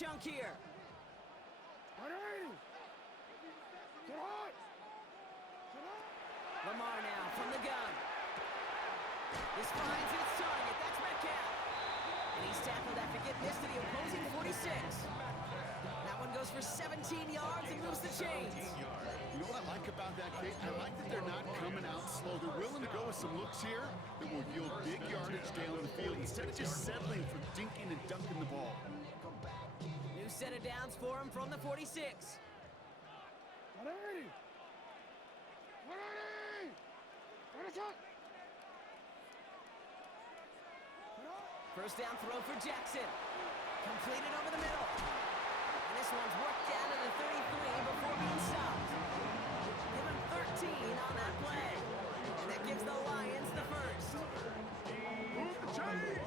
chunk here. Lamar now from the gun. This finds its target. That's Metcalf. And he's tackled after getting this to the opposing 46. That one goes for 17 yards and moves the chains. You know what I like about that, Kate? I like that they're not coming out slow. They're willing to go with some looks here that will yield big yardage down the field instead of just settling for dinking and dunking the ball. New set of downs for him from the 46. First down throw for Jackson. Completed over the middle. And this one's worked down to the 33 before being stopped. Give him 13 on that play. And that gives the Lions the first. Move the chains!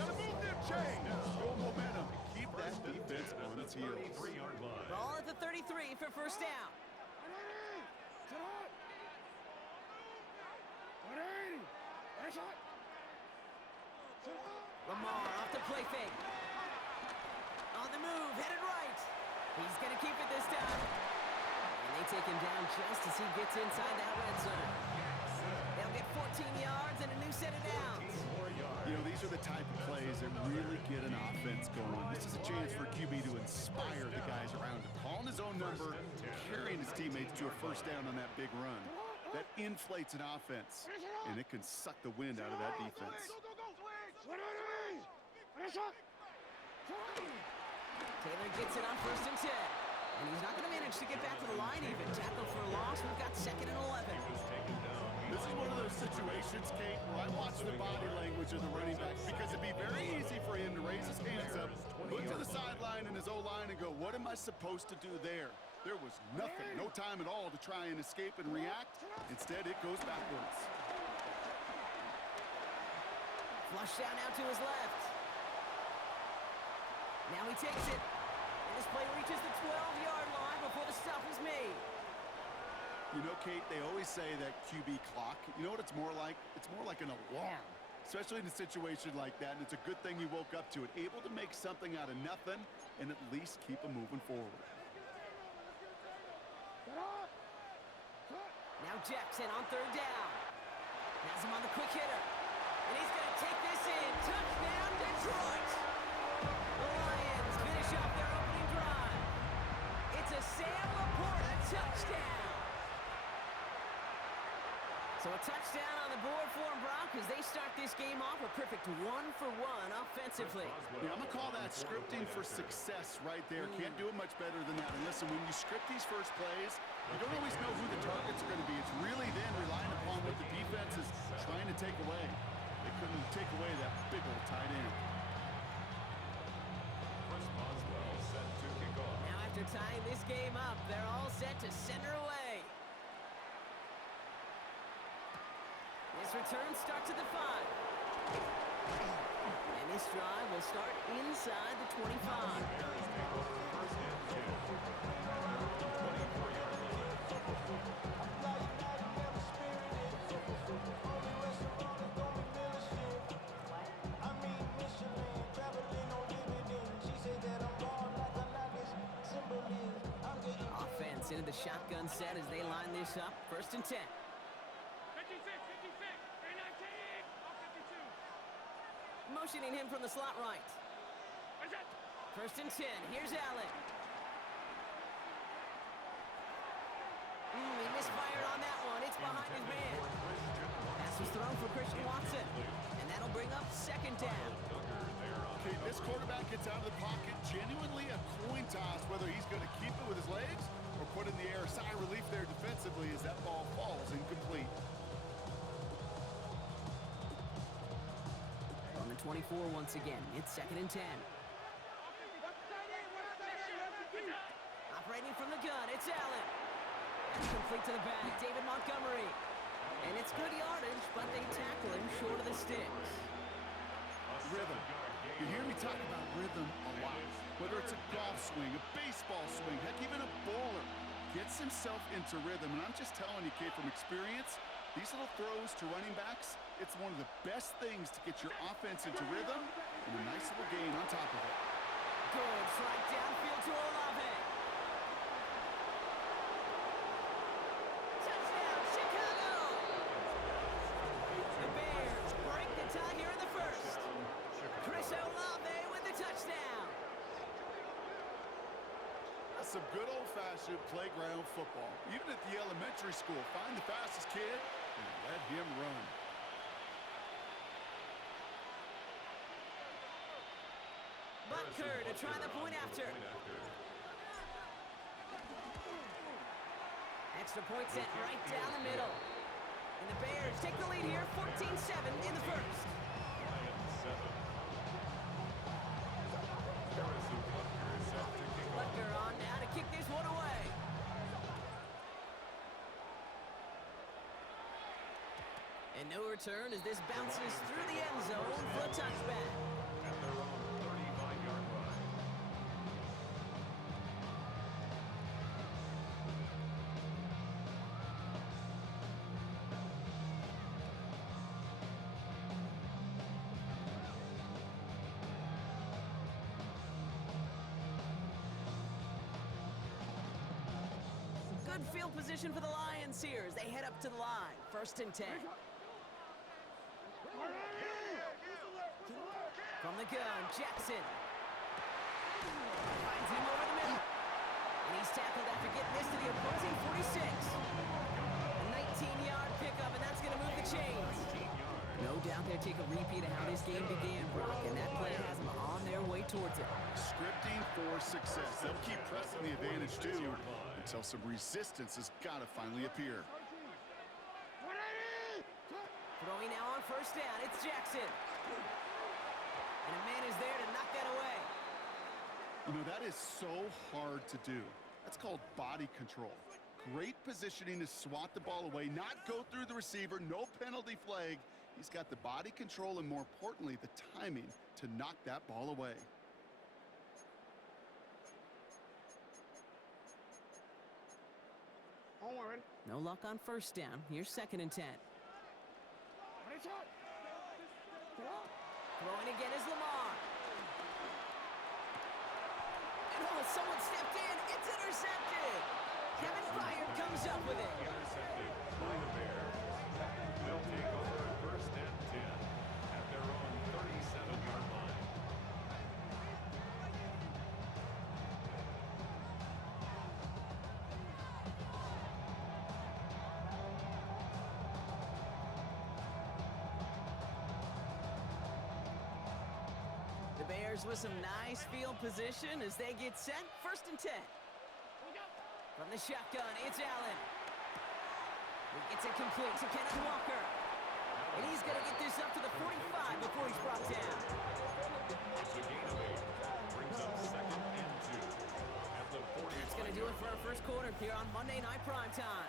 Gotta move them chains! Build momentum. Keep that defense on its heels. Ball at the 33 for first down. Lamar off the play fake. On the move, headed right. He's going to keep it this time. And they take him down just as he gets inside that red zone. They'll get 14 yards and a new set of downs. You know, these are the type of plays that really get an offense going. This is a chance for QB to inspire the guys around him. Calling his own number, carrying his teammates to a first down on that big run. That inflates an offense, and it can suck the wind out of that defense. Taylor gets it on 1st and 10. And he's not going to manage to get back to the line even. Tackle for a loss. We've got 2nd and 11. This is one of those situations, Kate, where I watch the body language of the running back because it'd be very easy for him to raise his hands up, look to the sideline in his O-line and go, what am I supposed to do there? There was nothing, no time at all to try and escape and react. Instead, it goes backwards. Flush down now to his left. Now he takes it. And this play reaches the 12-yard line before the stop is made. You know, Kate, they always say that QB clock, you know what it's more like? It's more like an alarm, especially in a situation like that, and it's a good thing you woke up to it, able to make something out of nothing and at least keep them moving forward. Now Jackson on 3rd down. Has him on the quick hitter. And he's going to take this in. Touchdown, Detroit! The Lions finish off their opening drive. It's a Sam Laporta touchdown. So a touchdown on the board for them, Broncos. They start this game off a perfect 1-for-1 offensively. Yeah, I'm going to call that scripting for success right there. Can't do it much better than that. And listen, when you script these first plays, you don't always know who the targets are going to be. It's really then relying upon what the defense is trying to take away. They couldn't take away that big old tight end. Now after tying this game up, they're all set to send her away. This return starts at the 5. And this drive will start inside the 25. Offense into the shotgun set as they line this up. 1st and 10. 56, Motioning him from the slot right. 1st and 10. Here's Allen. He misfired on that one. It's behind his man. Pass was thrown for Christian Watson. And that'll bring up 2nd down. Okay, this quarterback gets out of the pocket. Genuinely a coin toss whether he's going to keep it with his legs or put in the air. Sigh of relief there defensively as that ball falls incomplete. On the 24 once again. It's 2nd and 10. Operating from the gun, it's Allen. That's complete to the back, David Montgomery. And it's good yardage, but they tackle him short of the sticks. Rhythm. You hear me talk about rhythm a lot. Whether it's a golf swing, a baseball swing, heck, even a bowler gets himself into rhythm. And I'm just telling you, kid, from experience, these little throws to running backs, it's one of the best things to get your offense into rhythm and a nice little gain on top of it. Good strike some good old-fashioned playground football. Even at the elementary school, find the fastest kid and let him run. Butker to try the point after. Extra point set right down the middle. And the Bears take the lead here, 14-7 in the first. Butker on now to kick this one away. And no return as this bounces through the end zone for a touchback. At their own 35-yard line. Good field position for the Lions here as they head up to the line. 1st and 10. From the gun, Jackson. Finds him over the middle. And he's tackled after getting this to the opposing 46. A 19-yard pickup, and that's going to move the chains. No doubt they'll take a repeat of how this game began, Brock, and that play has them on their way towards it. Scripting for success. They'll keep pressing the advantage, too, until some resistance has got to finally appear. Throwing now on 1st down, it's Jackson. And a man is there to knock that away. You know, that is so hard to do. That's called body control. Great positioning to swat the ball away, not go through the receiver, no penalty flag. He's got the body control and, more importantly, the timing to knock that ball away. No luck on 1st down. Here's 2nd and 10. Throwing again is Lamar. And someone stepped in. It's intercepted. Kevin Byard comes up with it. Intercepted by the Bears. They'll take over 1st and 10 at their own 37-yard line. The Bears with some nice field position as they get set. 1st and 10. From the shotgun, it's Allen. He gets it complete to Kenneth Walker. And he's going to get this up to the 45 before he's brought down. It's a gain of 8. Brings up 2nd and 2 at the 45. That's going to do it for our first quarter here on Monday Night Primetime.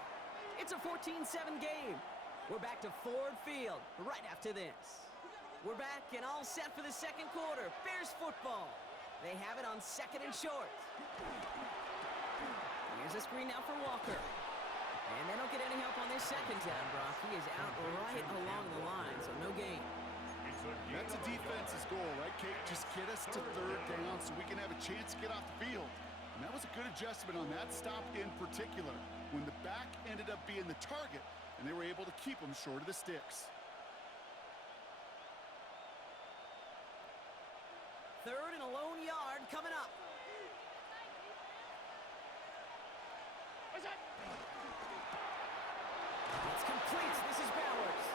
It's a 14-7 game. We're back to Ford Field right after this. We're back and all set for the second quarter. Bears football. They have it on 2nd and short. Here's a screen now for Walker. And they don't get any help on this 2nd down, Brock. He is out right along the line, so no gain. That's a defense's goal, right, Kate? Just get us to 3rd down so we can have a chance to get off the field. And that was a good adjustment on that stop in particular, when the back ended up being the target, and they were able to keep him short of the sticks. 3rd and a lone yard coming up. It's complete. This is Bowers.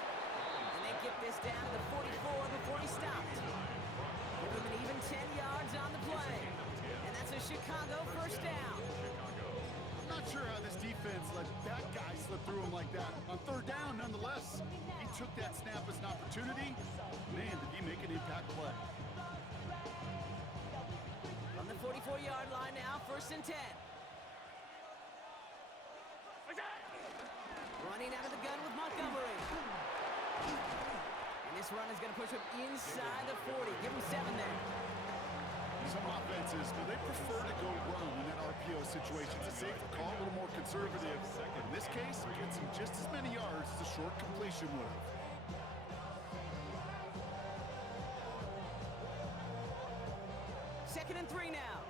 And they get this down to the 44 before he stopped. Give him an even 10 yards on the play. And that's a Chicago 1st down. I'm not sure how this defense let that guy slip through him like that. On 3rd down, nonetheless, he took that snap as an opportunity. Man, did he make an impact play. From the 44-yard line now, 1st and 10. Running out of the gun with Montgomery. And this run is going to push him inside the 40. Give him 7 there. Some offenses, well, they prefer to go run in that RPO situation. It's a safer call, a little more conservative. In this case, it gets him just as many yards as the short completion would have. 2nd and 3 now.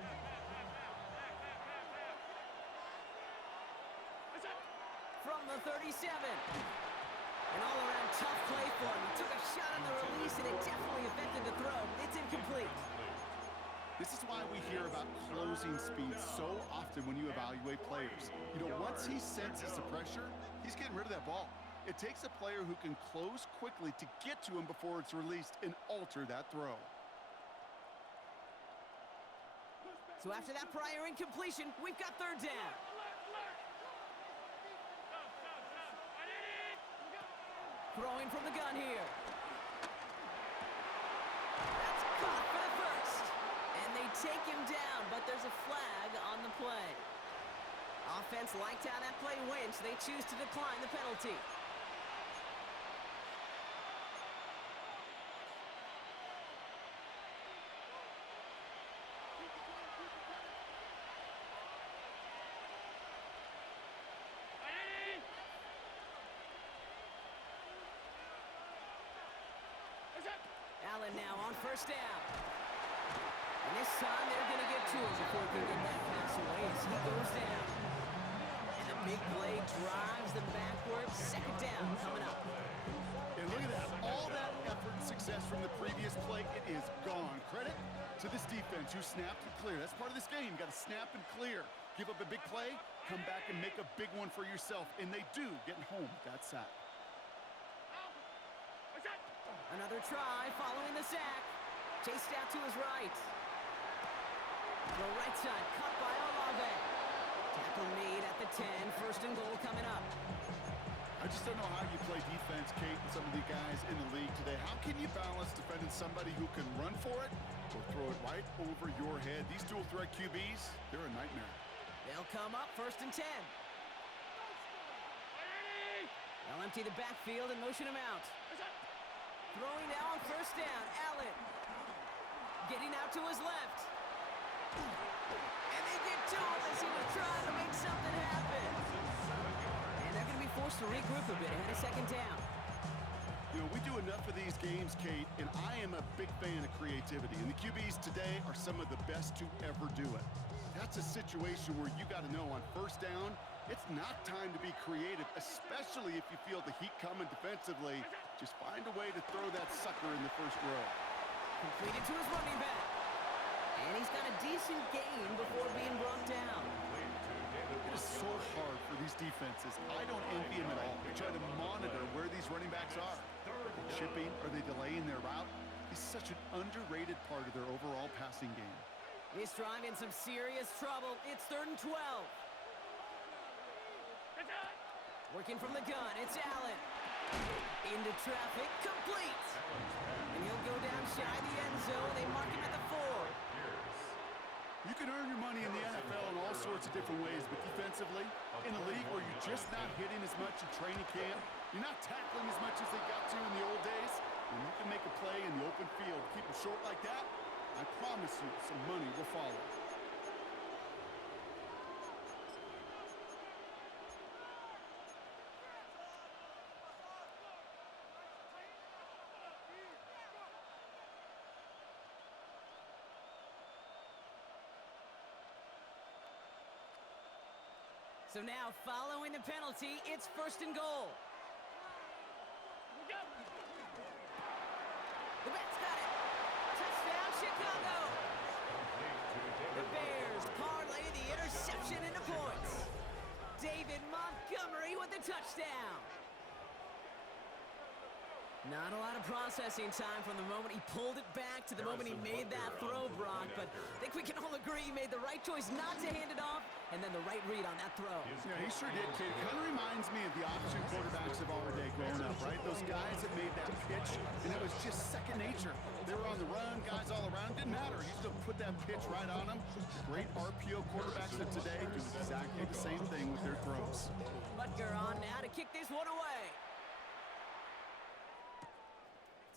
From the 37. An all-around tough play for him. He took a shot on the release, and it definitely affected the throw. It's incomplete. This is why we hear about closing speed so often when you evaluate players. You know, once he senses the pressure, he's getting rid of that ball. It takes a player who can close quickly to get to him before it's released and alter that throw. So after that prior incompletion, we've got third down. Throwing from the gun here. That's caught for the first. And they take him down, but there's a flag on the play. Offense liked how that play went, so they choose to decline the penalty. Allen now on first down. And this time they're going to get to him before he can get that pass away as he goes down. And the big play drives them backwards. Second down coming up. And look at that. All that effort and success from the previous play, it is gone. Credit to this defense who snapped and clear. That's part of this game. You got to snap and clear. Give up a big play, come back and make a big one for yourself. And they do, getting home with that sack. Another try following the sack. Chased out to his right. The right side cut by Olave. Tackle made at the 10. First and goal coming up. I just don't know how you play defense, Kate, with some of the guys in the league today. How can you balance defending somebody who can run for it or throw it right over your head? These dual threat QBs, they're a nightmare. They'll come up first and 10. They'll empty the backfield and motion him out. Throwing now on first down, Allen. Getting out to his left. And they get to him as he was trying to make something happen. And they're going to be forced to regroup a bit ahead of second down. You know, we do enough of these games, Kate, and I am a big fan of creativity. And the QBs today are some of the best to ever do it. That's a situation where you got to know on first down, it's not time to be creative, especially if you feel the heat coming defensively. Just find a way to throw that sucker in the first row. Completed to his running back. And he's got a decent gain before being brought down. It is so hard for these defenses. I don't envy them at all. They try to monitor where these running backs are. Are they chipping? Are they delaying their route? He's such an underrated part of their overall passing game. This drive in some serious trouble. It's 3rd and 12. Working from the gun, it's Allen. Into traffic, complete. And he'll go down shy of the end zone. They mark him at the 4. You can earn your money in the NFL in all sorts of different ways, but defensively, in a league where you're just not hitting as much in training camp, you're not tackling as much as they got to in the old days, when you can make a play in the open field, keep it short like that, I promise you some money will follow. So now, following the penalty, it's 1st and goal. The Mets got it. Touchdown, Chicago. The Bears parlay the interception into points. David Montgomery with the touchdown. Not a lot of processing time from the moment he pulled it back to the moment he made that throw, Brock. But I think we can all agree he made the right choice not to hand it off, and then the right read on that throw. Yeah, he sure did, kid. Kind of reminds me of the option quarterbacks of our day growing up, right? Those guys that made that pitch, and it was just second nature. They were on the run, guys all around. Didn't matter. He still put that pitch right on them. Great RPO quarterbacks of today do exactly the same thing with their throws. Butker on now to kick this one away.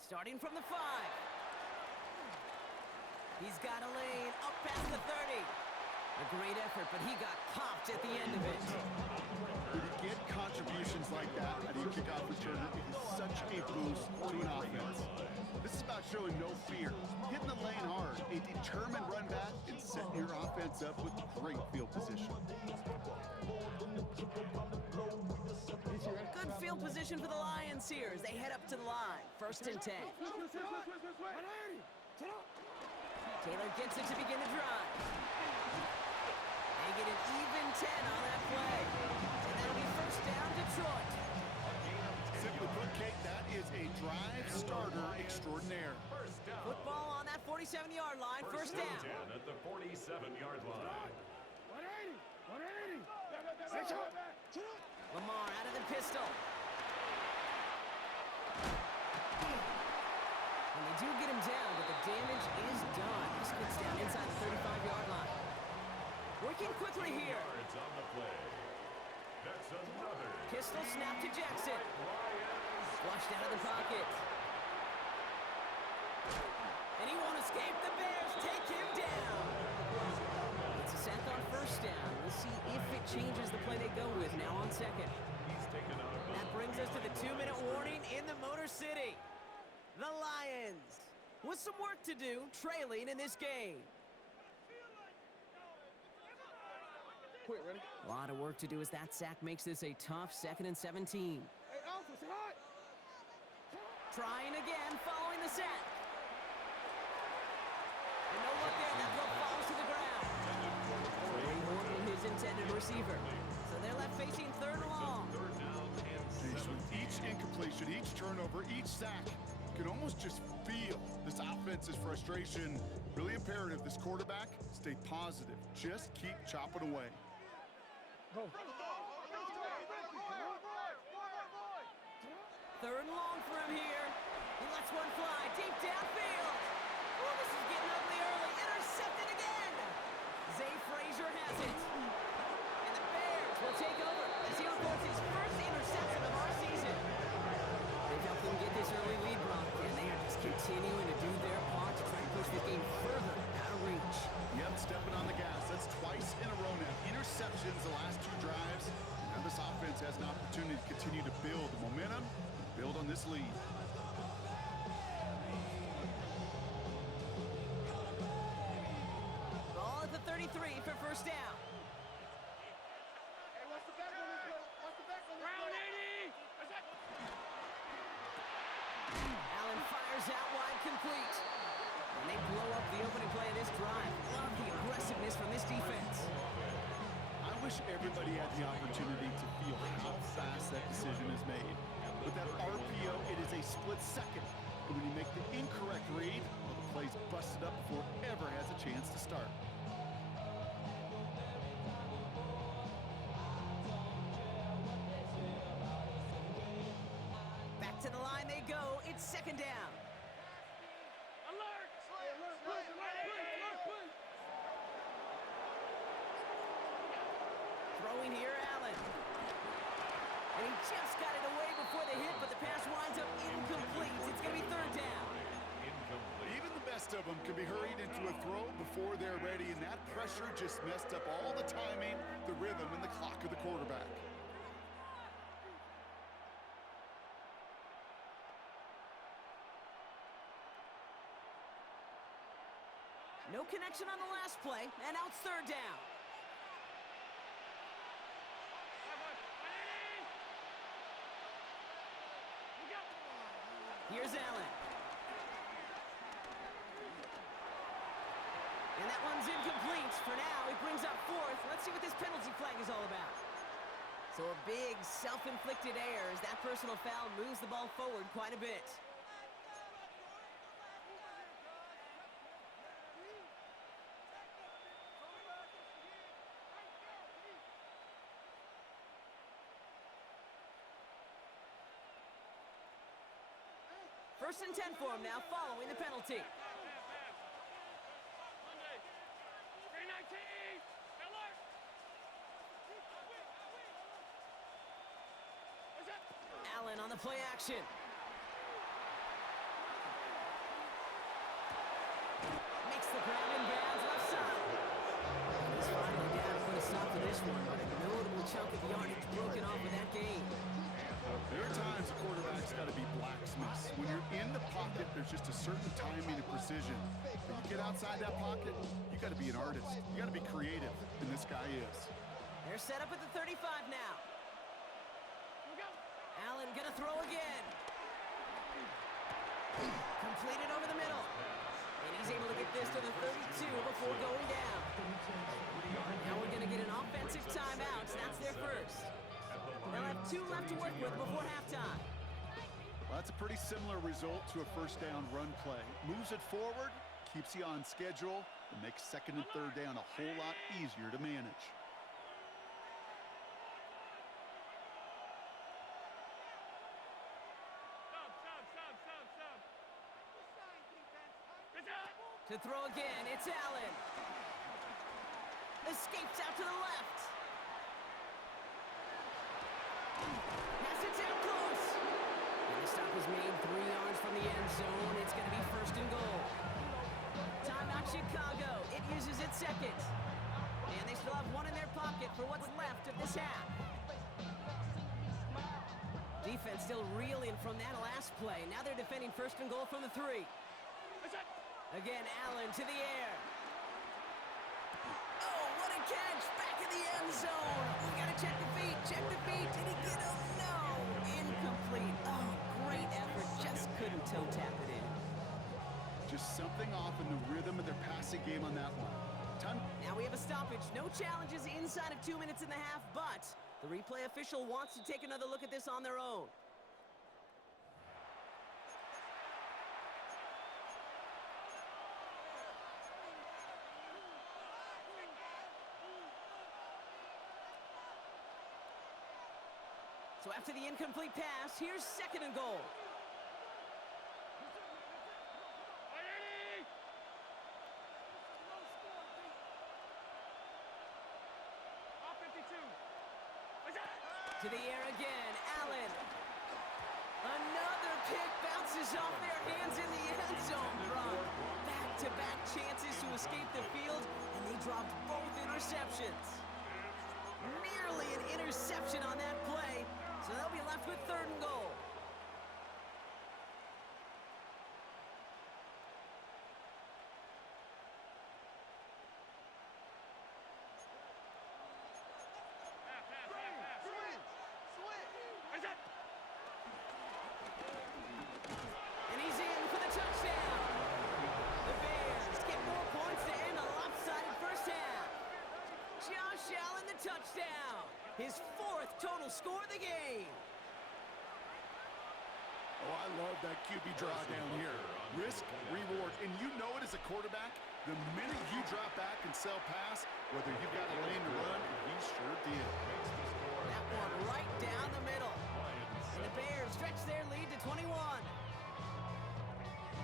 Starting from the 5. He's got a lane up past the 30. A great effort, but he got popped at the end of it. When you get contributions like that out of your kickoff returner, it is such a boost to an offense. This is about showing no fear, hitting the lane hard, a determined run back, and setting your offense up with great field position. Good field position for the Lions here as they head up to the line. 1st and 10. Taylor gets it to begin the drive. They get an even 10 on that play. And that'll be first down, Detroit. Simply put, Kate, that is a drive starter extraordinaire. First down. Football on that 47-yard line, first and down. 10 at the 47-yard line. Lamar out of the pistol. And they do get him down, but the damage is done. He splits down inside the 35-yard line. Working quickly here. Yards on the play. That's another. Pistol snap to Jackson. Lions. Flushed out of the pocket. And he won't escape. The Bears take him down. It's a sack on first down. We'll see if it changes the play they go with now on second. He's taken out of That brings us to the 2-minute warning in the Motor City. The Lions with some work to do, trailing in this game. Quick, ready? A lot of work to do as that sack makes this a tough 2nd and 17. Hey, Alpha, say hi. Trying again, following the sack. And no look there, that throw falls to the ground. Ray Horton, his intended receiver. So they're left facing 3rd and long. third down and With 7. each incompletion, each turnover, each sack, you can almost just feel this offense's frustration. Really imperative, this quarterback, stay positive. Just keep chopping away. Go. 3rd and long for him here. He lets one fly deep downfield. Oh, this is getting ugly early. Intercepted again. Zay Frazier has it. And the Bears will take over as he records his first interception of our season. They've helped them get this early lead, Brock, and they are just continuing to do their part to try to push this game further out of reach. Yep, stepping on the gas. That's twice in a row now. Interceptions the last 2 drives. Now this offense has an opportunity to continue to build the momentum, build on this lead. Ball at the 33 for first down. Hey, what's the back on this play? What's the back on this play? Allen fires out wide, complete. And they blow up the opening play of this drive. Love the aggressiveness from this defense. I wish everybody had the opportunity to feel how fast that decision is made. With that RPO, it is a split second. And when you make the incorrect read, well, the play's busted up before it ever has a chance to start. Back to the line they go. It's 2nd down. Throwing here, Allen. And he just got it away before the hit, but the pass winds up incomplete. It's going to be 3rd down. Incomplete. Even the best of them can be hurried into a throw before they're ready, and that pressure just messed up all the timing, the rhythm, and the clock of the quarterback. No connection on the last play, and now it's 3rd down. Here's Allen. And that one's incomplete. For now, he brings up 4th. Let's see what this penalty flag is all about. So a big self-inflicted error as that personal foul moves the ball forward quite a bit. First and 10 for him now, following the penalty. Allen on the play action. Makes the grab and bounds left side. He's finally down to put a stop to this one, but a notable chunk of yardage broken off with that game. There are times a quarterback's got to be blacksmiths. When you're in the pocket, there's just a certain timing and precision. When you get outside that pocket, you got to be an artist. You got to be creative, and this guy is. They're set up at the 35 now. Allen gonna throw again. Completed over the middle. And he's able to get this to the 32 before going down. Now we're going to get an offensive timeout. That's their first. They'll have 2 left to work with before halftime. Well, that's a pretty similar result to a first down run play. Moves it forward, keeps you on schedule, and makes second and third down a whole lot easier to manage. To throw again, it's Allen. Escapes out to the left. Pass it down close. And the stop is made 3 yards from the end zone. It's going to be first and goal. Timeout Chicago. It uses its second. And they still have 1 in their pocket for what's left of this half. Defense still reeling from that last play. Now they're defending first and goal from the 3. Again, Allen to the air. Oh, what a catch! Back in the end zone. We gotta check the feet. Check the feet. Did he get him? No. Incomplete. Oh, great effort. Just couldn't toe tap it in. Just something off in the rhythm of their passing game on that one. Now we have a stoppage. No challenges inside of 2 minutes and a half, but the replay official wants to take another look at this on their own. So after the incomplete pass, here's second and goal. To the air again, Allen. Another pick bounces off their hands in the end zone, Brock. Back-to-back chances to escape the field, and they dropped both interceptions. Nearly an interception on that play, so they'll be left with third and goal. And he's in for the touchdown. The Bears get more points to end a lopsided first half. Josh Allen, the touchdown. His 4th total score of the game. Oh, I love that QB draw down here. Risk, reward, and you know it as a quarterback. The minute you drop back and sell pass, whether you've got a lane to run, he sure did. That one right down the middle. And the Bears stretch their lead to 21.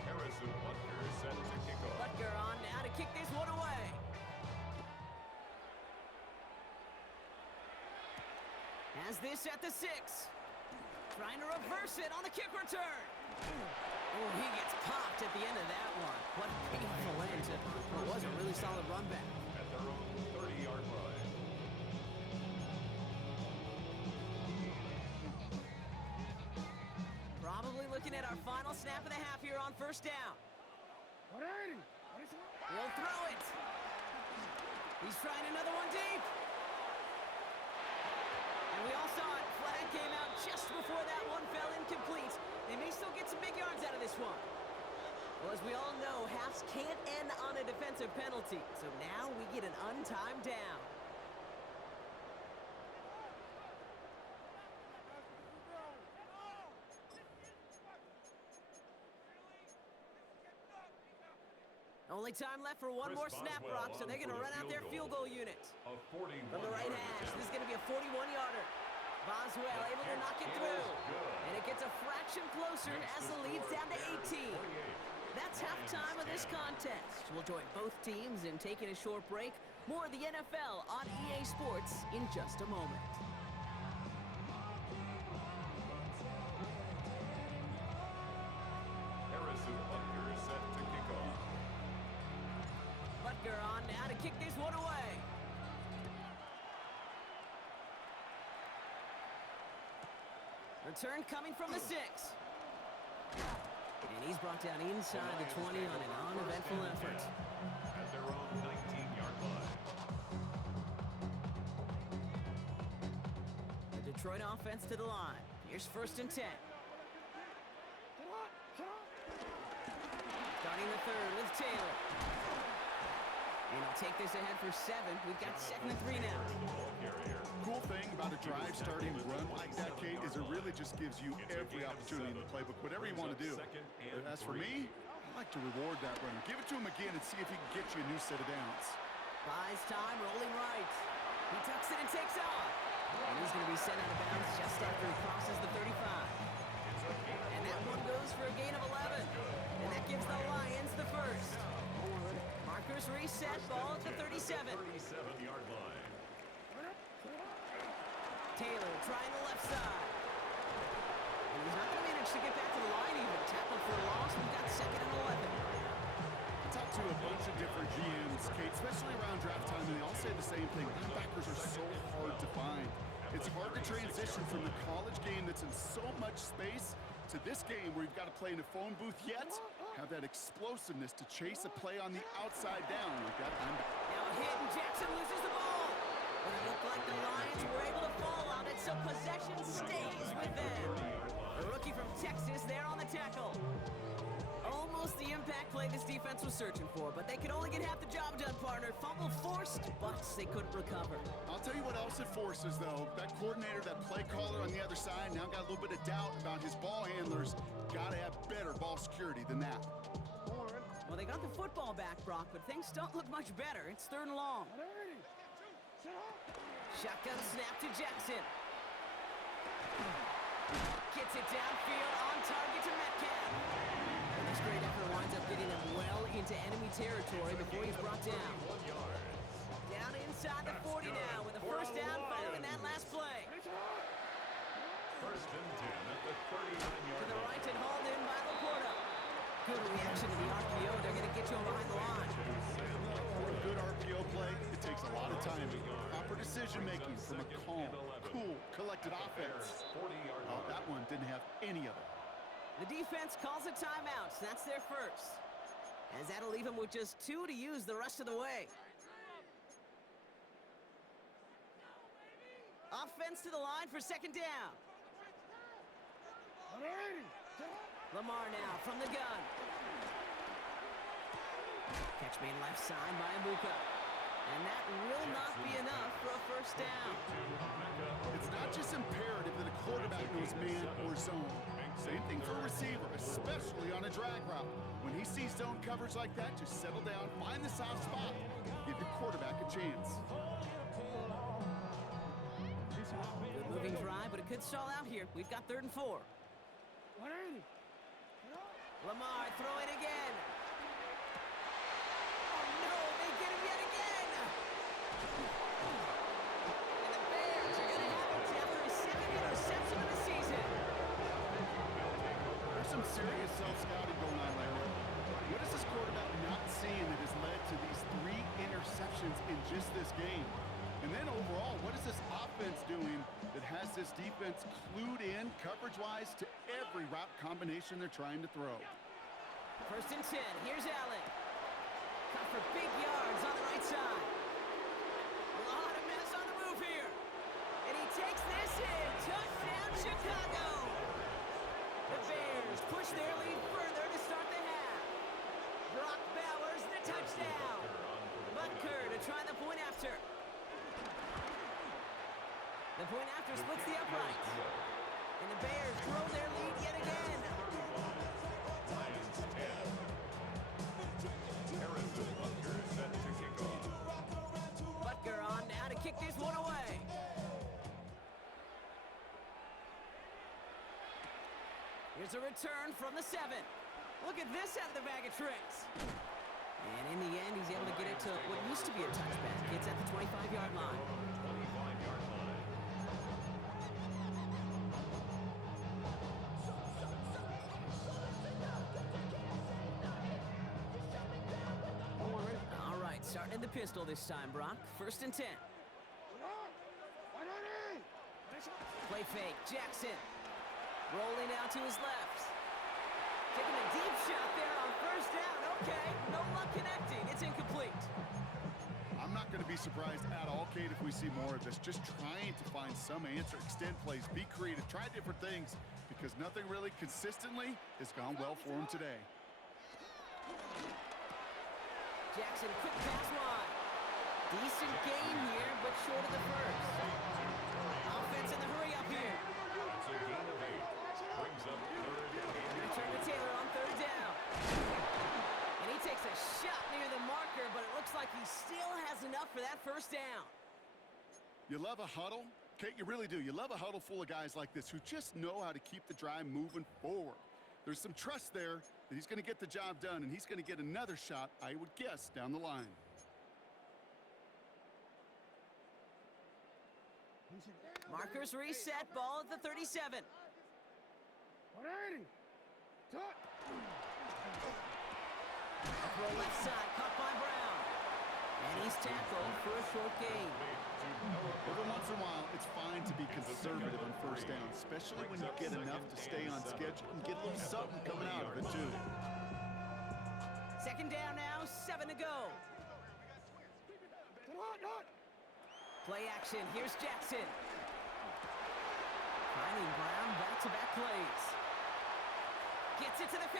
Harrison Butker set to kick off. Butker on now to kick this one away. Has this at the 6. Trying to reverse it on the kick return. Oh, he gets popped at the end of that one. What a painful end to what was a really solid run back. At their own 30-yard line. Probably looking at our final snap of the half here on first down. 180. He'll throw it. He's trying another one deep. And we all saw it. Flag came out just before that one fell incomplete. They may still get some big yards out of this one. Well, as we all know, halves can't end on a defensive penalty. So now we get an untimed down. Only time left for one more snap, Brock, so they're going to run out their field goal unit. From the right hash, this is going to be a 41-yarder. Boswell able to knock it through. And it gets a fraction closer as the lead's down to 18. That's halftime of this contest. We'll join both teams in taking a short break. More of the NFL on EA Sports in just a moment. Harrison Butker set to kick off. Butker on now to kick this one away. Return coming from the 6. And he's brought down inside the 20 on an uneventful effort. At their own 19-yard line. The Detroit offense to the line. Here's first and 10. Starting the third with Taylor. And he'll take this ahead for 7. We've got 2nd and 3 now. Cool thing about a drive starting run like that, Kate, is it really just gives you every opportunity in the playbook, whatever you want to do. But as for me, I like to reward that runner. Give it to him again and see if he can get you a new set of downs. Buys time, rolling right. He tucks it and takes off. And he's going to be sent out of bounds just after he crosses the 35. And that one goes for a gain of 11. And that gives the Lions the first. Markers reset, ball at the 37. 37-yard line. Taylor trying the left side. And he's not going to manage to get back to the line even. Tackle for a loss. We've got 2nd and 11. I talked to a bunch of different GMs, Kate, especially around draft time, and they all say the same thing. Linebackers are so hard to find. It's hard to transition from the college game that's in so much space to this game where you've got to play in a phone booth, yet have that explosiveness to chase a play on the outside down like that linebacker. Now a hit and Jackson loses the ball. But it looked like the Lions were able to fall on it, so possession stays with them. The rookie from Texas there on the tackle. Almost the impact play this defense was searching for, but they could only get half the job done, partner. Fumble forced, but they couldn't recover. I'll tell you what else it forces, though. That coordinator, that play caller on the other side, now got a little bit of doubt about his ball handlers. Got to have better ball security than that. Well, they got the football back, Brock, but things don't look much better. It's 3rd and long. Shotgun snap to Jackson. Gets it downfield, on target to Metcalf. And this great effort winds up getting them well into enemy territory before he's brought down. Down inside the 40 now with a first down following that last play. First and 10 at the 39-yard To the line. right and hauled in by Laporta. Good reaction to the RPO. They're going to get you behind the line. For a good RPO play, it takes a lot of timing. Proper decision-making from a calm, cool, collected offense. 40-yard Oh, that one didn't have any of it. The defense calls a timeout. So that's their first. As that'll leave them with just 2 to use the rest of the way. Offense to the line for 2nd down. Lamar now from the gun. Catch made left side by Abuka. And that will not be enough for a first down. It's not just imperative that a quarterback knows man or zone. Same thing for a receiver, especially on a drag route. When he sees zone coverage like that, just settle down, find the soft spot, give your quarterback a chance. Good moving drive, but it could stall out here. We've got 3rd and 4. Lamar throwing again. Oh no, they get him yet again. And the Bears are going to have it after his 2nd interception of the season. There's some serious self-scouting going on right now. What is this quarterback not seeing that has led to these 3 interceptions in just this game? And then overall, what is this offense doing that has this defense clued in coverage-wise to every route combination they're trying to throw? 1st and 10. Here's Allen. Cut for big yards on the right side. A lot of mess on the move here. And he takes this in. Touchdown, Chicago. The Bears push their lead further to start the half. Brock Bowers, the touchdown. Butker to try the point after. The point after splits the uprights. And the Bears grow their lead yet again. Lions 10. Harrison Butker is set to kick off. Butker on now to kick this one away. Here's a return from the 7. Look at this out of the bag of tricks. And in the end, he's able to get it to what used to be a touchback. It's at the 25-yard line. 25-yard line. All right, starting in the pistol this time, Brock. 1st and 10. Play fake, Jackson. Rolling out to his left. Taking a deep shot there on 1st down. Okay, no luck connecting. It's incomplete. I'm not going to be surprised at all, Kate, if we see more of this. Just trying to find some answer, extend plays, be creative, try different things, because nothing really consistently has gone well for him today. Jackson, quick pass wide. Decent game here, but short of the first. Offense in the hurry up here. It's a gain of 8. Brings up third and Return to Taylor on third down. And he takes a shot near the marker, but it looks like he still has enough for that first down. You love a huddle? Kate, you really do. You love a huddle full of guys like this who just know how to keep the drive moving forward. There's some trust there that he's going to get the job done, and he's going to get another shot, I would guess, down the line. Markers reset, ball at the 37. 180. Touch. Throw left side, caught by Brown. And he's tackled for a short gain. Every once in a while, it's fine to be conservative on first down, especially when you get enough to stay on schedule and get a little something coming out of it, too. Second down now, 7 to go. Play action, here's Jackson. Finding Brown back-to-back plays. Gets it to the 15.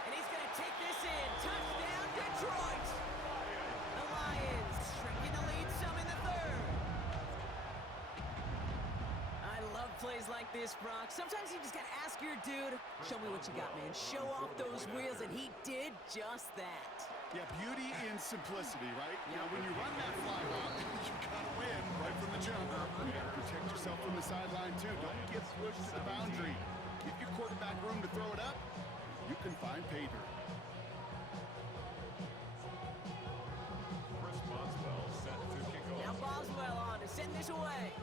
And he's going to take this in. Touchdown, Detroit! The Lions shrinking the lead some in the third. I love plays like this, Brock. Sometimes you just got to ask your dude, show me what you got, man. Show off those wheels, and he did just that. Yeah, beauty in simplicity, right? You know, when you run that fly route, you gotta win right from the jump. You gotta protect yourself from the sideline, too. Don't get pushed to the boundary. Give your quarterback room to throw it up. You can find pay dirt. Chris Boswell set to kick off. Now Boswell on to send this away.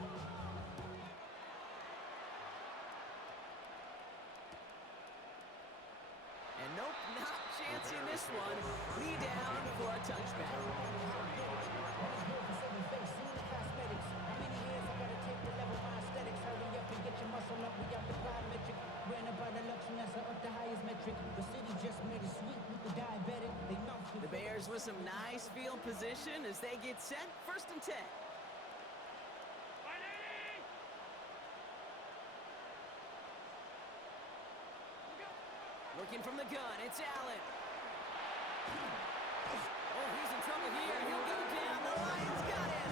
And nope, not chancing this one. Knee down for a touchback. The Bears with some nice field position as they get set. First and 10. Looking from the gun, it's Allen. Oh, he's in trouble here. He'll go down. The Lions got him.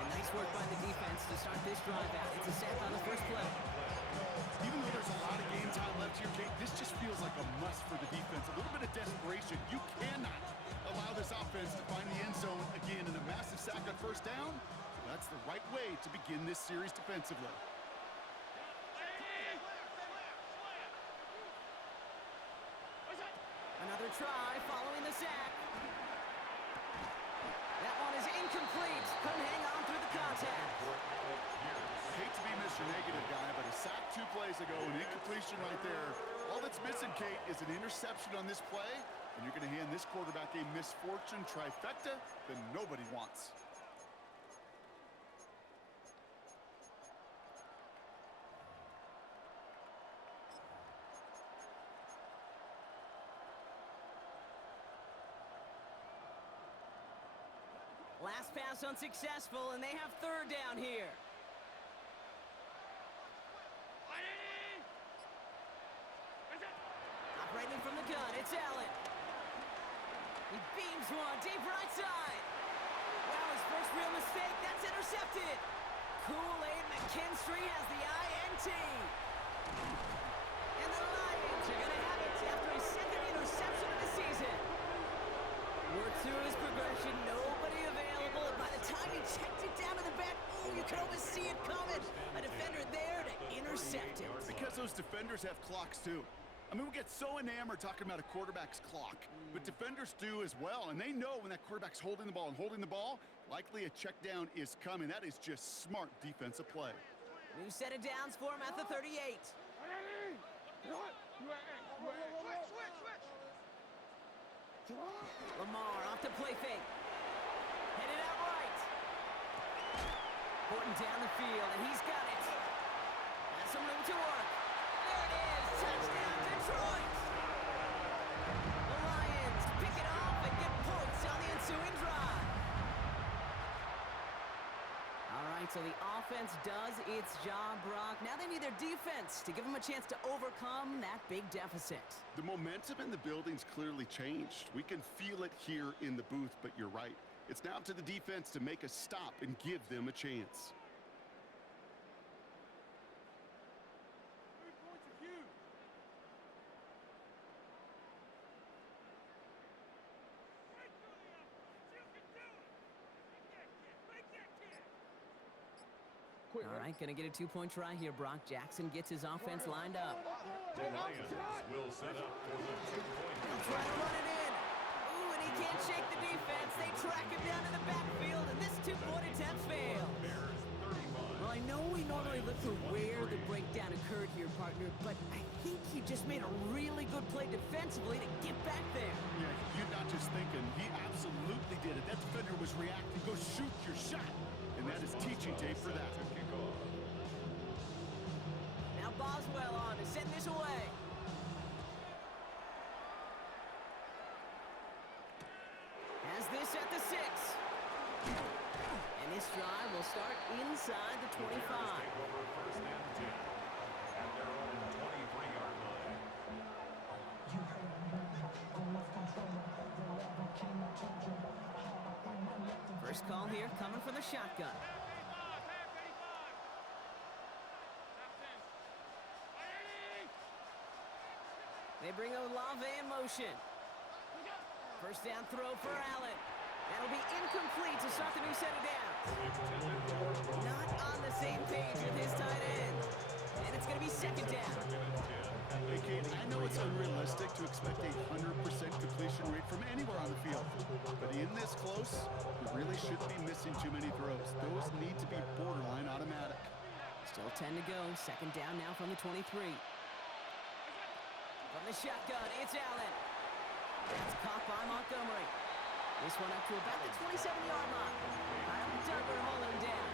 And nice work by the defense to start this drive out. It's a sack on the first play. Even though there's a lot of game time left here, Kate, this just feels like a must for the defense. A little bit of desperation. You cannot allow this offense to find the end zone again in a massive sack on first down. That's the right way to begin this series defensively. Another try following the sack. That one is incomplete. Couldn't hang on through the contact. I hate to be Mr. Negative guy, but a sack 2 plays ago, an incompletion right there. All that's missing, Kate, is an interception on this play, and you're going to hand this quarterback a misfortune trifecta that nobody wants. Last pass unsuccessful, and they have third down here. Operating from the gun, it's Allen. He beams one deep right side. Wow, his first real mistake, that's intercepted. Kool-Aid McKinstry has the INT. And the Lions are going to have it after his second interception of the season. Worked through his progression, nobody available, and by the time he checked it down to the back, oh, you could almost see it coming. A defender there to intercept it. Because those defenders have clocks, too. I mean, we get so enamored talking about a quarterback's clock, but defenders do as well, and they know when that quarterback's holding the ball, likely a check down is coming. That is just smart defensive play. New set of downs for him at the 38. Lamar off to play fake. Headed out right. Horton down the field, and he's got it. Has some room to work. There it is. Touchdown, Detroit. The Lions pick it off and get points on the ensuing drive. All right, right, so the offense does its job, Brock. Now they need their defense to give them a chance to overcome that big deficit. The momentum in the building's clearly changed. We can feel it here in the booth, but you're right. It's now up to the defense to make a stop and give them a chance. 3 points are huge. Quick, All right, gonna get a two-point try here, Brock. Jackson gets his offense lined up. The Lions will set up for the two-point He'll try to run it in. Ooh, and he can't shake the defense. They track him down to the backfield, and this two-point attempt fails. Bears 35. Well, I know we normally look for where the breakdown occurred here, partner, but I think he just made a really good play defensively to get back there. Yeah, you're not just thinking. He absolutely did it. That defender was reacting. Go shoot your shot. And that is teaching tape for that. To kick off. Now Boswell on to send this away. Has this at the 6. And this drive will start inside the 25. Take over first and 10 at their own 23-yard line. First call here coming from the shotgun. They bring Olave in motion. First down throw for Allen. That'll be incomplete to start the new set of downs. Not on the same page with his tight end. And it's going to be second down. Hey, Kate, I know it's unrealistic to expect a 100% completion rate from anywhere on the field. But in this close, you really shouldn't be missing too many throws. Those need to be borderline automatic. Still 10 to go. Second down now from the 23. From the shotgun, it's Allen. That's caught by Montgomery. This one up to about the 27-yard line. Kyle Duggar holding him down.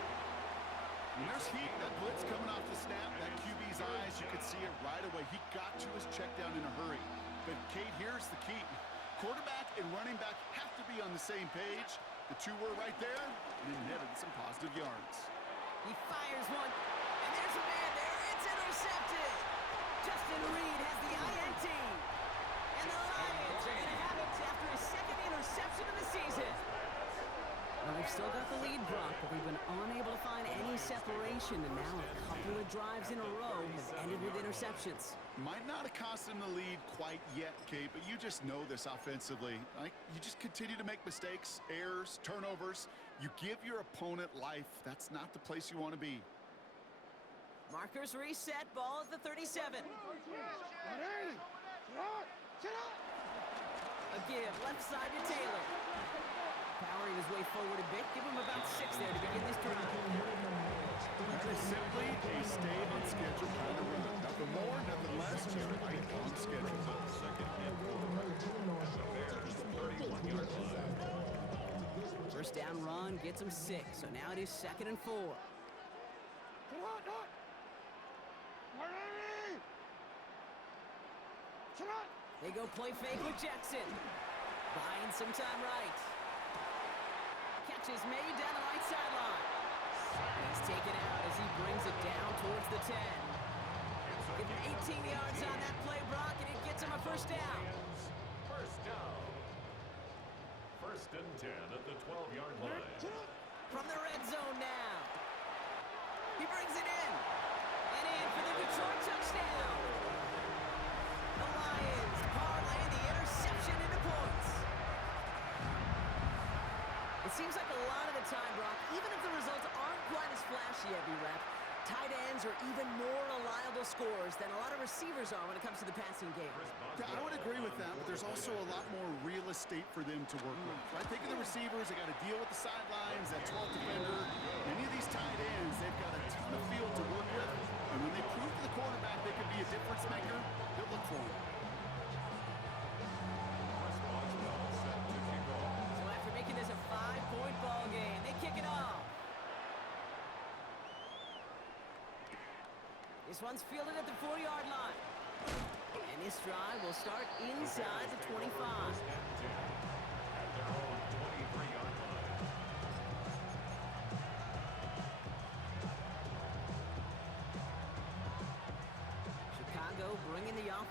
When there's heat, that blitz coming off the snap, that QB's eyes, you could see it right away. He got to his check down in a hurry. But, Kate, here's the key. Quarterback and running back have to be on the same page. The two were right there, and it netted some positive yards. He fires one, and there's a man there. It's intercepted. Justin Reed has the INT. And the Lions are going to have it after his second interception of the season. Well, they've still got the lead, Brock, but they've been unable to find any separation, and now a couple of drives in a row have ended with interceptions. Might not have cost him the lead quite yet, Kate, but you just know this offensively. Like, you just continue to make mistakes, errors, turnovers. You give your opponent life. That's not the place you want to be. Markers reset, ball at the 37. A give, left side to Taylor. Powering his way forward a bit, give him about 6 there to begin this drive. That is simply a stay on schedule kind of run. Nothing more, nothing less, just right on schedule. Second and 4 at the Bears 31-yard line. First down run gets him 6, so now it is 2nd and 4. They go play fake with Jackson. Buying some time right. Catch is made down the right sideline. He's taken out as he brings it down towards the 10. Give him 18 yards on that play, Brock, and it gets him a first down. First down. First and 10 at the 12-yard line. From the red zone now. He brings it in. And in for the Detroit touchdown. The Lions parlay the interception into points. It seems like a lot of the time, Brock, even if the results aren't quite as flashy every rep, tight ends are even more reliable scorers than a lot of receivers are when it comes to the passing game. Yeah, I would agree with that, but there's also a lot more real estate for them to work with. Right? Think of the receivers, they got to deal with the sidelines, that 12th defender. Many of these tight ends, they've got a ton of field to work with, and when they prove to the quarterback they can be a difference maker, they'll look for him. Chris Boswell set to kick off. So after making this a 5-point ball game, they kick it off. This one's fielded at the 4-yard line. And this drive will start inside the 25. First and 10 at their own 23-yard line.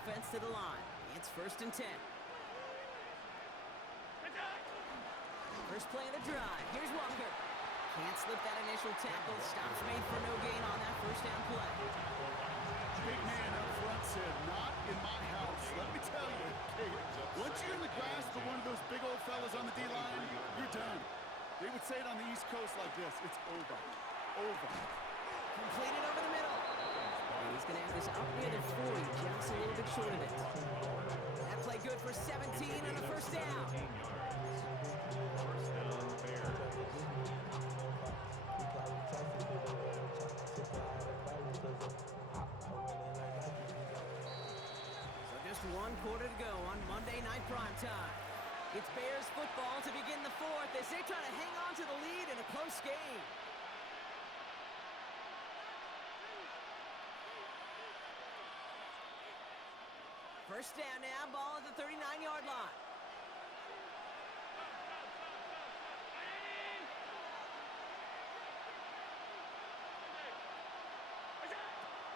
offense to the line. It's 1st and 10. First play of the drive. Here's Walker. Can't slip that initial tackle. Stops made for no gain on that first down play. Big man up front said, not in my house. Let me tell you, hey, once you're in the grasp of one of those big old fellas on the D-line, you're done. They would say it on the East Coast like this, it's over. Over. Completed over the middle. And he's going to have this up near the 40, just a little bit short of it. That play good for 17 on a first down. First down, Bears. So just 1 quarter to go on Monday Night Primetime. It's Bears football to begin the 4th as they try to hang on to the lead in a close game. First down now, ball at the 39-yard line.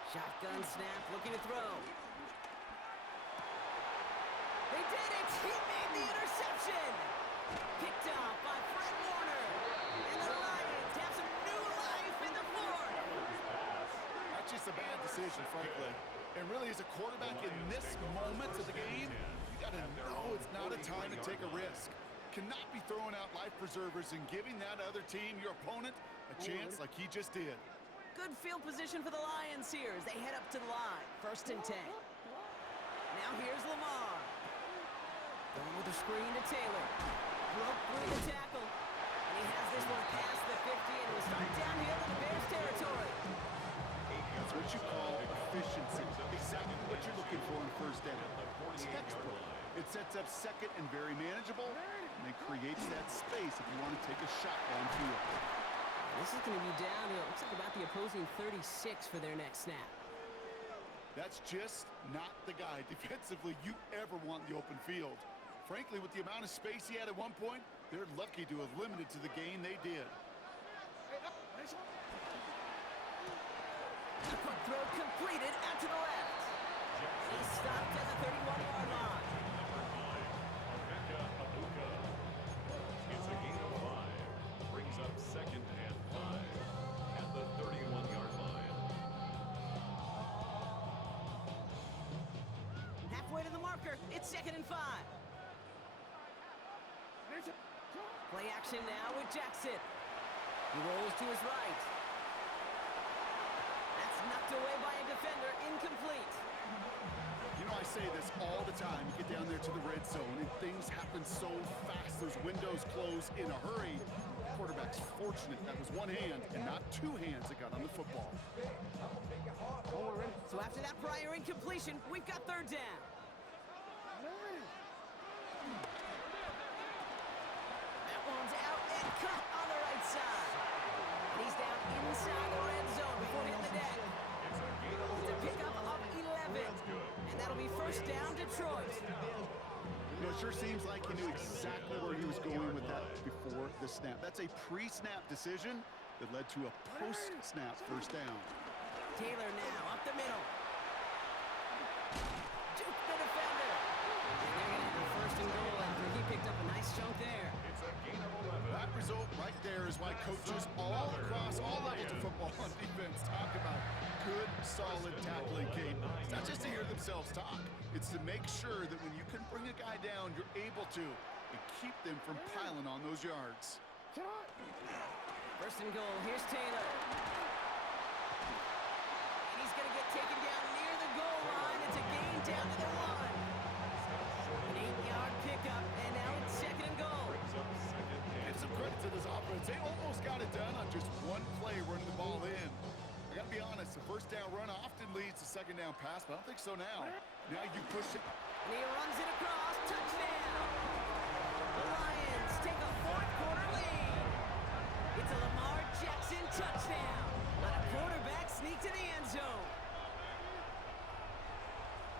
Shotgun snap, looking to throw. They did it! He made the interception! Picked off by Fred Warner. And the Lions have some new life in the 4th. That's just a bad decision, frankly. And really, as a quarterback in this moment of the game, you got to know it's not a time to take a risk. Cannot be throwing out life preservers and giving that other team, your opponent, a chance like he just did. Good field position for the Lions here as they head up to the line. 1st and 10. Now here's Lamar. Going with a screen to Taylor. Broke through the tackle. And he has this one past the 50 and will start downhill in the Bears territory. That's what you call efficiency. Exactly what you're looking for in first down. Textbook. It sets up second and very manageable, and it creates that space if you want to take a shot downfield. This is going to be down to, it looks like about the opposing 36 for their next snap. That's just not the guy defensively you ever want in the open field. Frankly, with the amount of space he had at one point, they're lucky to have limited to the gain they did. The quick throw completed out to the left. He stopped at the 31-yard line. Emeka Egbuka. It's a gain of 5. Brings up 2nd and 5 at the 31-yard line. Halfway to the marker. It's 2nd and 5. Play action now with Jackson. He rolls to his right. That's knocked away by a defender. Incomplete. You know, I say this all the time. You get down there to the red zone, and things happen so fast. Those windows close in a hurry. Quarterback's fortunate that was one hand and not two hands that got on the football. So after that prior incompletion, we've got 3rd down. That one's out and cut on the right side. He's down inside the red zone before hitting the deck. It's a gain of It's a pickup of 11. And that'll be 1st down, Detroit. You know, it sure seems like he knew exactly where he was going with that before the snap. That's a pre-snap decision that led to a post-snap first down. Taylor now up the middle. Juke the defender. And they're going to have 1st and goal after he picked up a nice chunk there. It's a gain of 11. That result right there is why coaches all across all levels of football on defense talk about good, solid tackling, Kate. It's not just to hear themselves talk. It's to make sure that when you can bring a guy down, you're able to and keep them from piling on those yards. 1st and goal. Here's Taylor. And he's going to get taken down near the goal line. It's a gain down to the 1. An 8-yard pickup, and now it's 2nd and goal. Brings up 2nd Give and some credit to this offense. They almost got it done on just one play running the ball in. I got to be honest, the first down run often leads to second down pass, but I don't think so now. Now you push it. And he runs it across. Touchdown. The Lions take a 4th quarter lead. It's a Lamar Jackson touchdown on a quarterback sneak to the end zone.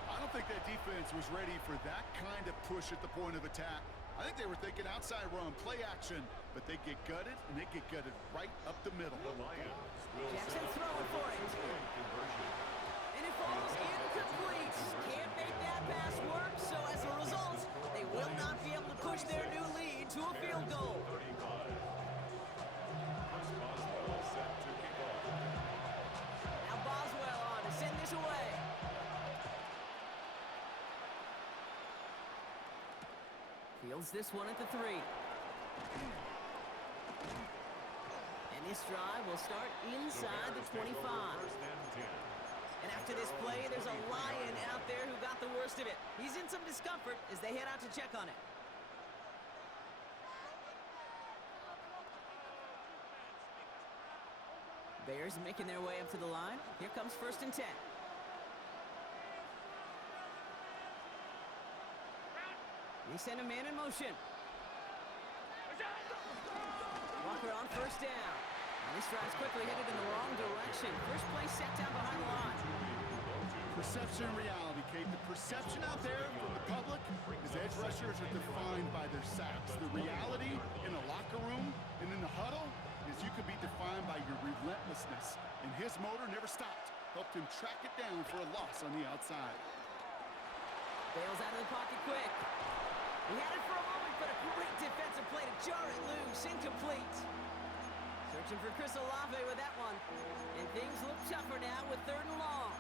I don't think that defense was ready for that kind of push at the point of attack. I think they were thinking outside run, play action, but they get gutted, and they get gutted right up the middle. the Lions will Jackson set up throwing for it. a conversion. And And it falls incomplete. Can't make that pass work, so as a result, they will not be able to push their new lead to a field goal. 35. Chris Boswell set to kick off. Now Boswell on to send this away. Fields this one at the 3. And this drive will start inside the 25. First and 10. And after this play, there's a Lion out there who got the worst of it. He's in some discomfort as they head out to check on it. Bears making their way up to the line. Here comes 1st and 10. They send a man in motion. Walker on 1st down. And this drive's quickly headed in the wrong direction. First play set down behind the line. Perception and reality, Kate. The perception out there from the public is edge rushers are defined by their sacks. The reality in the locker room and in the huddle is you could be defined by your relentlessness. And his motor never stopped. Helped him track it down for a loss on the outside. Bails out of the pocket quick. He had it for a moment, but a great defensive play to jar it loose. Incomplete. Searching for Chris Olave with that one. And things look tougher now with 3rd and long.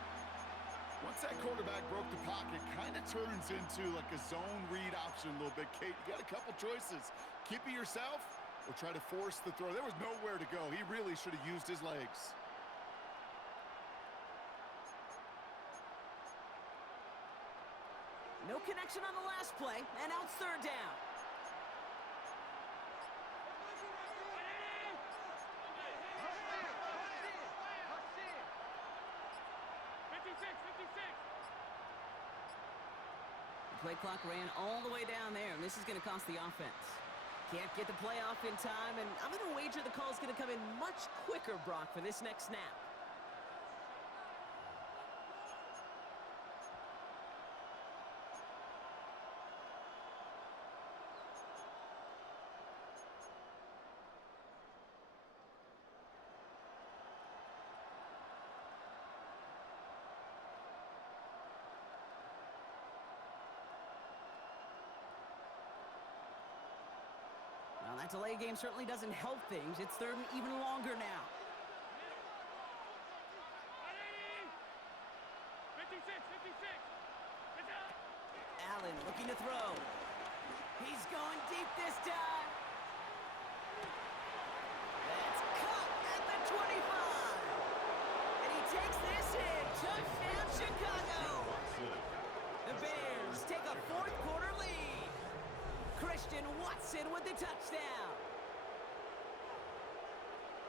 Once that quarterback broke the pocket, kind of turns into like a zone read option a little bit, Kate. You got a couple choices. Keep it yourself or try to force the throw. There was nowhere to go. He really should have used his legs. No connection on the last play, and now it's 3rd down. The play clock ran all the way down there, and this is going to cost the offense. Can't get the play off in time, and I'm going to wager the call is going to come in much quicker, Brock, for this next snap. Well, that delay game certainly doesn't help things. It's 3rd and even longer now. 56, 56. Allen looking to throw. He's going deep this time. That's caught at the 25. And he takes this in. Touchdown, Chicago. The Bears take a 4th quarter lead. Christian Watson with the touchdown.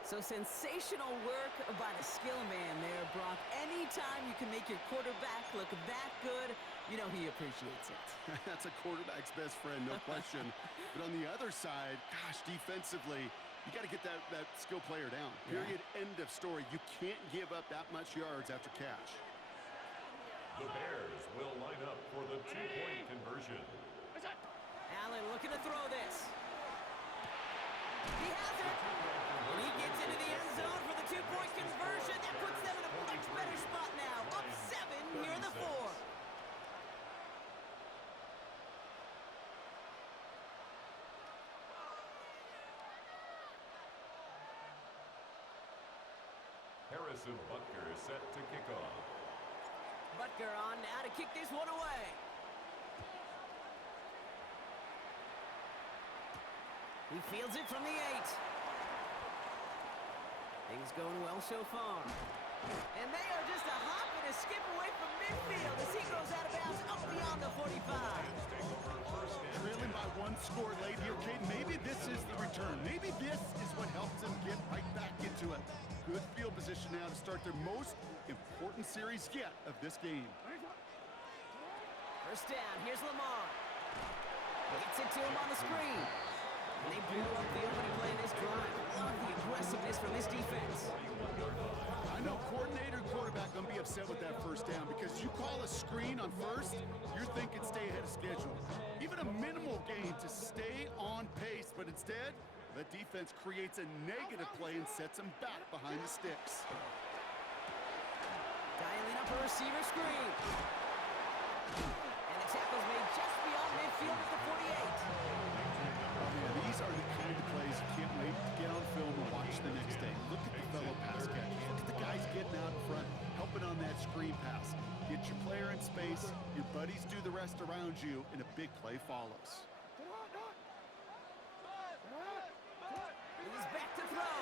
So sensational work by the skill man there, Brock. Anytime you can make your quarterback look that good, you know he appreciates it. That's a quarterback's best friend, no question. But on the other side, gosh, defensively, you got to get that skill player down. Period, end of story. You can't give up that much yards after catch. The Bears will line up for the 2-point conversion. Allen looking to throw this. He has it. And he gets into the end zone for the 2-point conversion. That puts them in a much better spot now. Up 7 here in the 4th. Harrison Butker is set to kick off. Butker on now to kick this one away. He fields it from the 8. Things going well so far. And they are just a hop and a skip away from midfield as he goes out of bounds up beyond the 45. Trailing by 1 score late here, Kate. Maybe this is the return. Maybe this is what helps them get right back into it. Good field position now to start their most important series yet of this game. 1st down, here's Lamar. Gets it to him on the screen. And they blew up the opening play in this drive. Love the aggressiveness from this defense. I know coordinator and quarterback going to be upset with that 1st down because you call a screen on 1st, you're thinking stay ahead of schedule. Even a minimal gain to stay on pace, but instead, the defense creates a negative play and sets them back behind the sticks. Dialing up a receiver screen. And the tackle's made just beyond midfield at the 48. Man, these are the kind of plays you can't wait to get on film and watch the next day. Look at the fellow pass catchers. Look at the guys getting out in front, helping on that screen pass. Get your player in space, your buddies do the rest around you, and a big play follows. He's back to throw.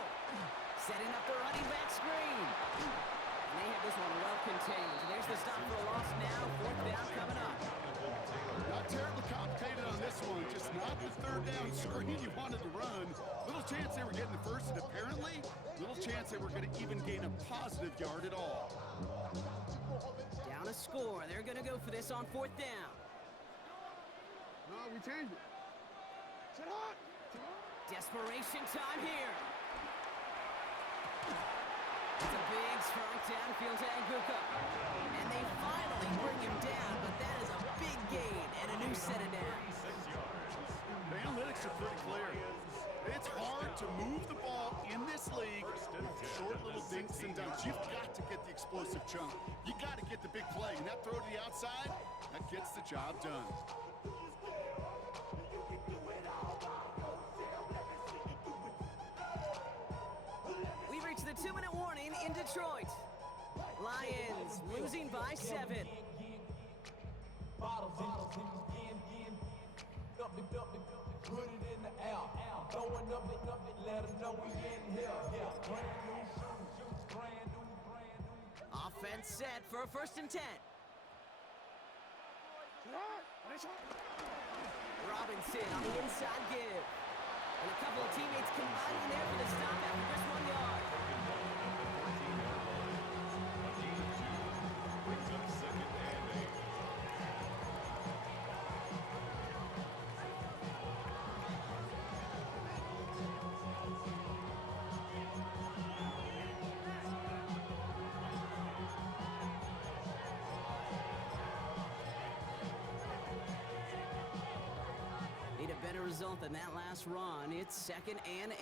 Setting up the running back screen. And they have this one well contained. There's the stop for a loss now. Fourth down coming up. Not terribly complicated on this one, just not the third down screen you wanted to run. Little chance they were getting the first, and apparently, little chance they were going to even gain a positive yard at all. Down a score. They're going to go for this on fourth down. No, we changed it. Sit hot. Desperation time here. It's a big strike downfield to Aguka. And they finally bring him down, but that is a big gain and a new set of downs. The analytics are pretty clear. It's hard to move the ball in this league with short little dinks and dunks. You've got to get the explosive chunk. You got to get the big play, and that throw to the outside, that gets the job done. We reach the 2-minute warning in Detroit. Lions losing by 7. Put it in the air, throwing up it, let them know we in here. Yeah, brand new shoes, brand new. Offense set for a 1st and 10. Robinson on the inside give. And a couple of teammates combining there for the stop after just 1 yard. Brings up second and 8. Need a better result than that last run. It's 2nd and 8.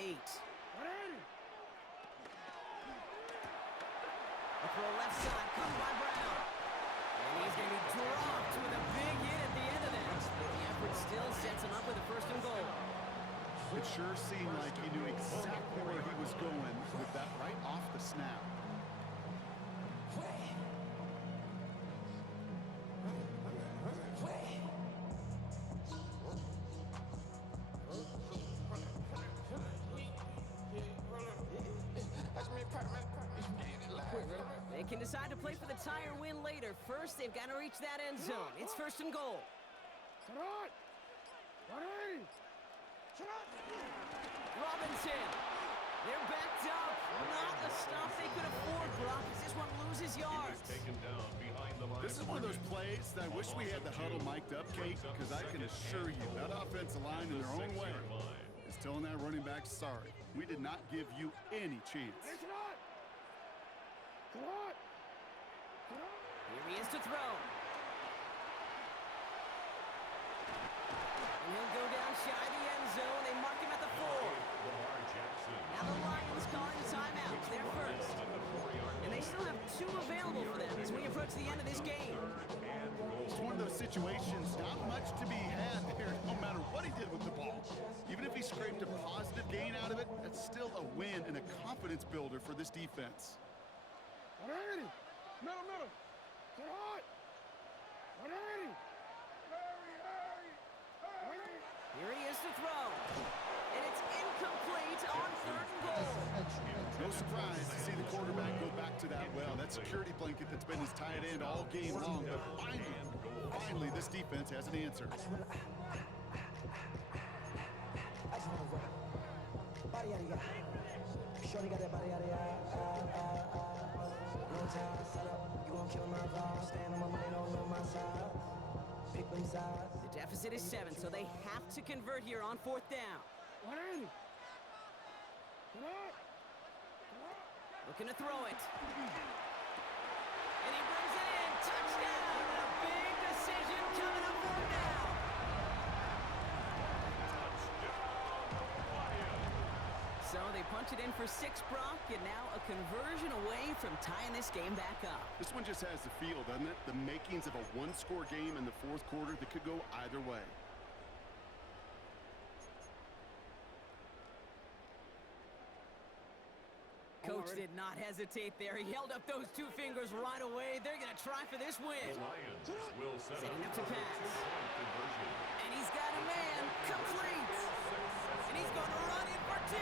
A throw left side, caught by Brown. And he's going to be dropped with a big hit at the end of that. But the effort still sets him up with a 1st and goal. It sure seemed like he knew exactly where he was going with that right off the snap. They can decide to play for the tie or win later. First, they've got to reach that end zone. It's 1st and goal. Robinson. They're backed up. Not a stop they could afford, Brock, as this one loses yards. Taken down behind the line. This is one of those plays that I wish we had the huddle mic'd up, Kate, because I can assure you that offensive line in their own way is telling that running back, sorry, we did not give you any chance. Here he is to throw. And he'll go down shy of the end zone. They mark him at the 4. Lamar Jackson. Now the Lions calling timeouts. They're first. And they still have 2 available for them as we approach the end of this game. It's one of those situations, not much to be had there, no matter what he did with the ball. Even if he scraped a positive gain out of it, that's still a win and a confidence builder for this defense. Here he is to throw. And it's incomplete on 3rd and goal. No surprise to see the quarterback go back to that well. That security blanket that's been his tight end all game long. But finally, this defense has an answer. Shorty got that body out of no time, set up. You gon' kill my vibe. Stand on my money, don't know my side. Pick them sides. The deficit is 7, so they have to convert here on 4th down. Looking to throw it. And he brings it in. Touchdown! A big decision coming up 4th down. So they they punch it in for 6, Brock, and now a conversion away from tying this game back up. This one just has the feel, doesn't it? The makings of a one-score game in the fourth quarter that could go either way. Coach did not hesitate there. He held up those 2 fingers right away. They're going to try for this win. The Lions will set Setting up to up for the pass. two-point conversion. And he's got a man. Complete. And he's going to run in for 2.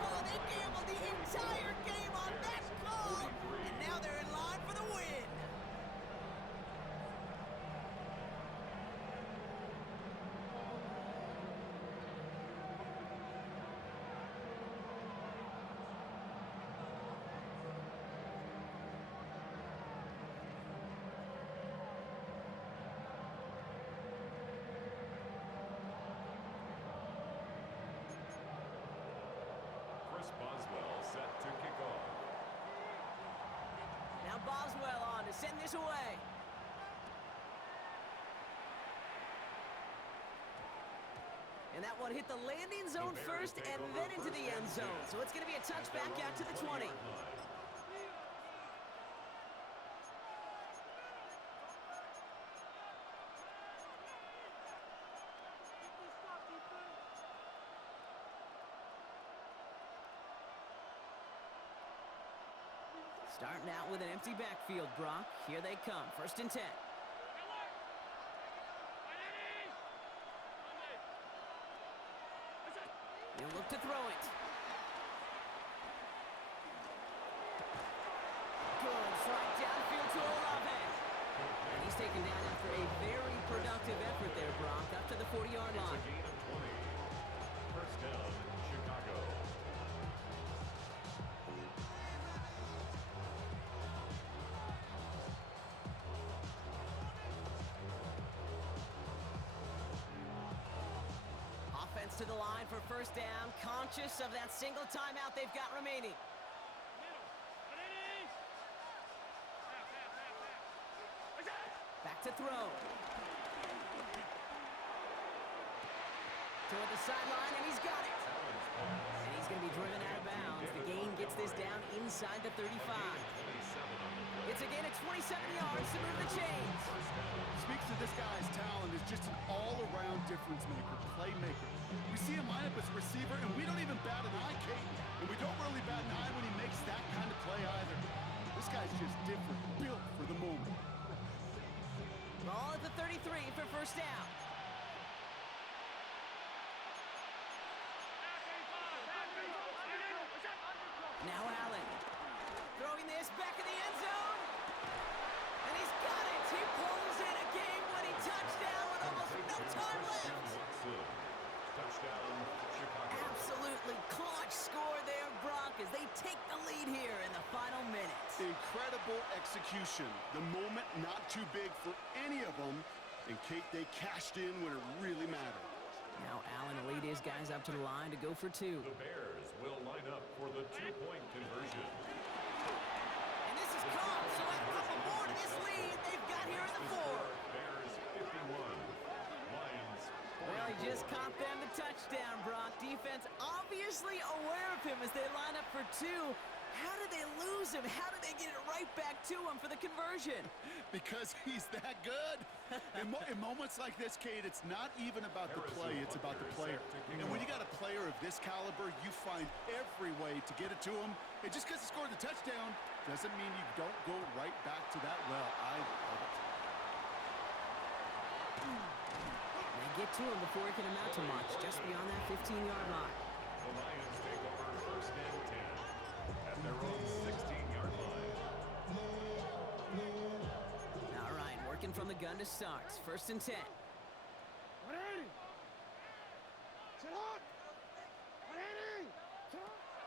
Oh, they gambled the entire game on that call. And now they're in line for the win. Chris Boswell set to kick off. Now Boswell on to send this away. And that one hit the landing zone first and then into the end zone. So it's going to be a touchback out to the 20. Starting out with an empty backfield, Brock. Here they come. 1st and 10. He'll look to throw it. Good flight downfield to Olave. And he's taken down after a very productive effort there, Brock, up to the 40-yard It's a line. gain of 20. First down, Chicago. Offense to the line for 1st down, conscious of that single timeout they've got remaining. Back to throw. Toward the sideline, and he's got it. And he's going to be driven out of bounds. The gain gets this down inside the 35. It's a gain of 27 yards to move the chains. Speaks to this guy's talent as just an all-around difference maker, playmaker. We see him line up as a receiver, and we don't even bat an eye, Kate. And we don't really bat an eye when he makes that kind of play either. This guy's just different, built for the moment. Ball at the 33 for 1st down. Now Allen. Throwing this back in the end zone. And he's got it. He pulls in a game-winning touchdown with almost no time left. Touchdown, Chicago. Absolutely clutch score there, Brock, as they take the lead here in the final minutes. Incredible execution. The moment not too big for any of them. And Kate, they cashed in when it really mattered. Now Allen will lead his guys up to the line to go for 2. The Bears will line up for the two-point conversion. And this is caught, so a couple more to this lead they've got here in the 4. Bears 51. Lions 44. Well, he just caught them the touchdown, Brock. Defense obviously aware of him as they line up for 2. How did they lose him? How did they get it right back to him for the conversion? Because he's that good. In moments like this, Kate, it's not even about the play, it's about the player. And when you got a player of this caliber, you find every way to get it to him. And just because he scored the touchdown doesn't mean you don't go right back to that well. I love it. They get to him before it can amount to much, just beyond that 15-yard line. The Lions take over 1st and 10 at their own 16-yard line. All right, working from the gun to start. 1st and 10.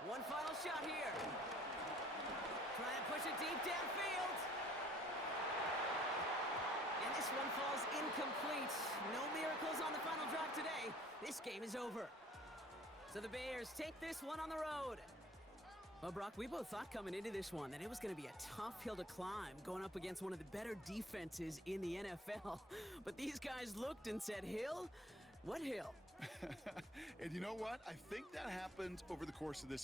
One final shot here. Try and push it deep downfield. And this one falls incomplete. No miracles on the final drive today. This game is over. So the Bears take this one on the road. Well, Brock, we both thought coming into this one that it was going to be a tough hill to climb going up against one of the better defenses in the NFL. But these guys looked and said, Hill? What hill? And you know what? I think that happened over the course of this